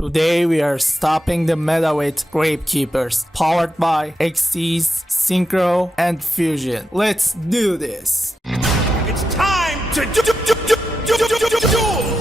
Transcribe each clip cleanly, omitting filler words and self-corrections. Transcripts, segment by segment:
Today we are stopping the meta with Gravekeepers, powered by Xyz, Synchro, and Fusion. Let's do this! It's time to duel!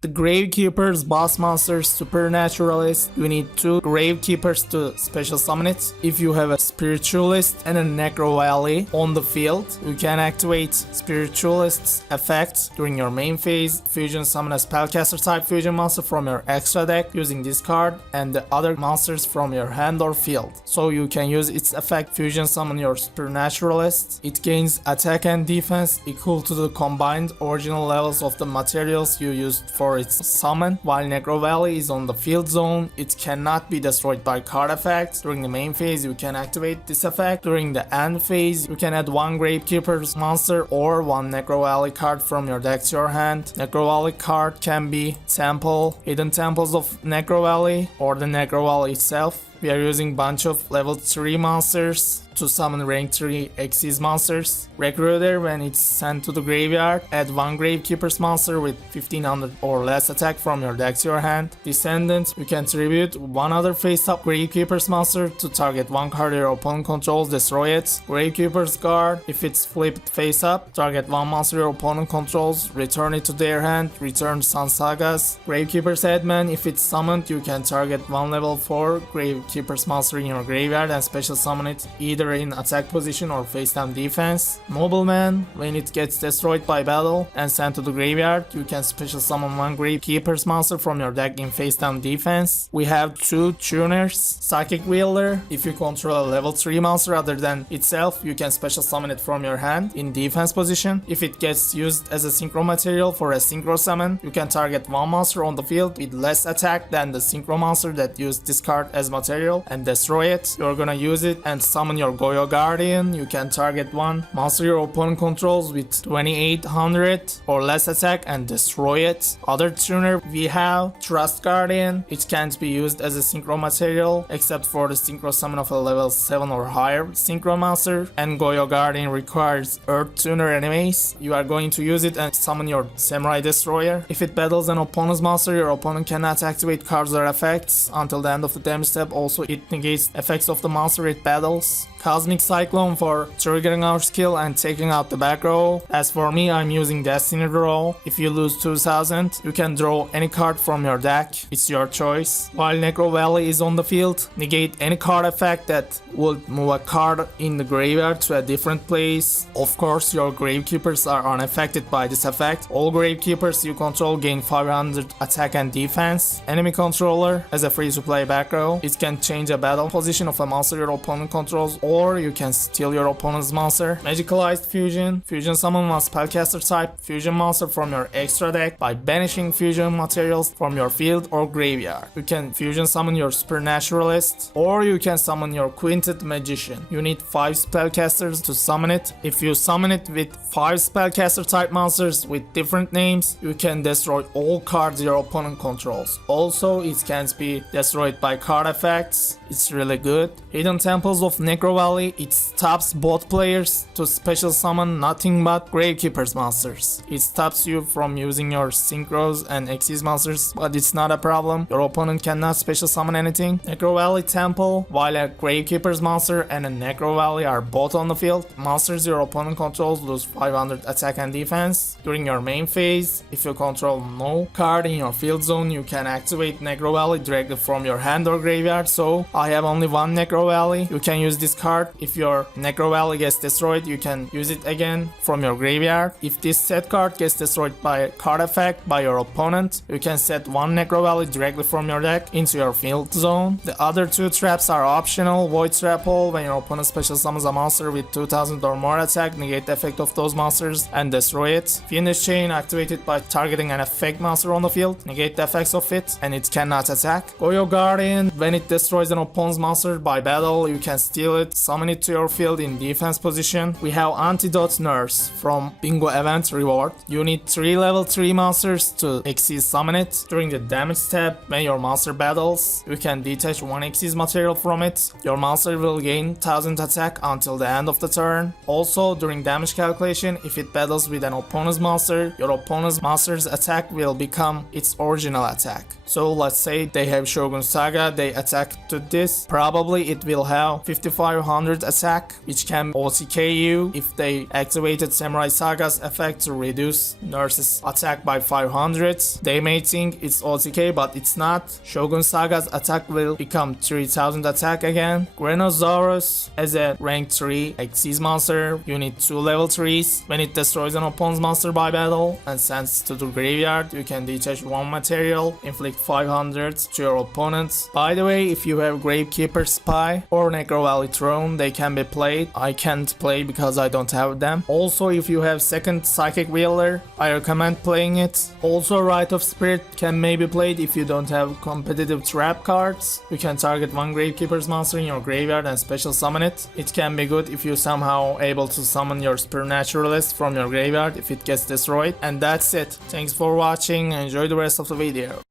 The Gravekeeper's boss monster Supernaturalist. You need 2 Gravekeepers to special summon it. If you have a Spiritualist and a Necrovalley on the field, you can activate Spiritualist's effect during your main phase. Fusion summon a Spellcaster type Fusion monster from your extra deck using this card and the other monsters from your hand or field. So you can use its effect Fusion summon your Supernaturalist. It gains attack and defense equal to the combined original levels of the materials you used for its summon. While Necrovalley is on the field zone, it cannot be destroyed by card effects. During the main phase, you can activate this effect. During the end phase, you can add 1 Gravekeeper's monster or 1 Necrovalley card from your deck to your hand. Necrovalley card can be Temple, Hidden Temples of Necrovalley, or the Necrovalley itself. We are using bunch of level 3 monsters to summon rank 3 Xyz monsters. Recruiter, when it's sent to the graveyard, add 1 Gravekeeper's monster with 1500 or less attack from your deck to your hand. Descendant, you can tribute 1 other face-up Gravekeeper's monster to target 1 card your opponent controls, destroy it. Gravekeeper's Guard, if it's flipped face-up, target 1 monster your opponent controls, return it to their hand, return Sun Sagas. Gravekeeper's Headman, if it's summoned, you can target 1 level 4 Gravekeeper's monster in your graveyard and special summon it either in attack position or face-down defense. Nobleman, when it gets destroyed by battle and sent to the graveyard, you can special summon 1 Gravekeeper's monster from your deck in face-down defense. We have 2 tuners. Psychic Wheeleder, if you control a level 3 monster other than itself, you can special summon it from your hand in defense position. If it gets used as a synchro material for a synchro summon, you can target 1 monster on the field with less attack than the synchro monster that used this card as material and destroy it. You're gonna use it and summon your Goyo Guardian. You can target 1 monster your opponent controls with 2800 or less attack and destroy it. Other tuner, we have Trust Guardian. It can't be used as a synchro material except for the synchro summon of a level 7 or higher synchro monster, and Goyo Guardian requires Earth tuner enemies. You are going to use it and summon your Samurai Destroyer. If it battles an opponent's monster, your opponent cannot activate cards or effects until the end of the damage step. Also, it negates effects of the monster it battles. Cosmic Cyclone for triggering our skill and taking out the back row. As for me, I'm using Destiny Draw. If you lose 2000, you can draw any card from your deck. It's your choice. While Necrovalley is on the field, negate any card effect that would move a card in the graveyard to a different place. Of course, your Gravekeepers are unaffected by this effect. All Gravekeepers you control gain 500 attack and defense. Enemy controller has a free-to-play back row. It can change a battle position of a monster your opponent controls, or you can steal your opponent's monster. Magicalized Fusion. Fusion summon 1 Spellcaster type Fusion monster from your extra deck by banishing Fusion materials from your field or graveyard. You can Fusion summon your Supernaturalist, or you can summon your Quintet Magician. You need 5 Spellcasters to summon it. If you summon it with 5 Spellcaster type monsters with different names, you can destroy all cards your opponent controls. Also, it can't be destroyed by card effects. It's really good. Hidden Temples of Necrovalley, it stops both players to special summon nothing but Gravekeeper's monsters. It stops you from using your Synchros and Xyz monsters, but it's not a problem. Your opponent cannot special summon anything. Necrovalley Temple, while a Gravekeeper's monster and a Necrovalley are both on the field, monsters your opponent controls lose 500 attack and defense. During your main phase, if you control no card in your field zone, you can activate Necrovalley directly from your hand or graveyard. So I have only 1 Necrovalley. You can use this card. If your Necrovalley gets destroyed, you can use it again from your graveyard. If this set card gets destroyed by a card effect by your opponent, you can set 1 Necrovalley directly from your deck into your field zone. The other 2 traps are optional. Void Trap Hole, when your opponent special summons a monster with 2000 or more attack, negate the effect of those monsters and destroy it. Fiendish Chain, activated by targeting an effect monster on the field, negate the effects of it and it cannot attack. Goyo Guardian, when it destroys an opponent's monster by battle, you can steal it summon it to your field in defense position. We have Antidote Nurse from Bingo Event Reward. You need 3 level 3 monsters to Xyz summon it. During the damage tab, when your monster battles, you can detach 1 Xyz material from it. Your monster will gain 1000 attack until the end of the turn. Also, during damage calculation, if it battles with an opponent's monster, your opponent's monster's attack will become its original attack. So let's say they have Shogun Saga, they attack to this, probably it will have 5500 attack, which can OTK you if they activated Samurai Saga's effect to reduce Nurse's attack by 500. They may think it's OTK, but it's not. Shogun Saga's attack will become 3000 attack again. Grenosaurus as a rank 3 Xyz monster, you need 2 level 3s. When it destroys an opponent's monster by battle and sends to the graveyard, you can detach 1 material, inflict 500 to your opponents. By the way, if you have Gravekeeper Spy or Necrovalley Throne, they can be played. I can't play because I don't have them. Also, if you have second Psychic Wheeleder, I recommend playing it. Also, Rite of Spirit can maybe played if you don't have competitive trap cards. You can target 1 Gravekeeper's monster in your graveyard and special summon it. It can be good if you somehow able to summon your Spiritualist from your graveyard if it gets destroyed. And that's it. Thanks for watching. Enjoy the rest of the video.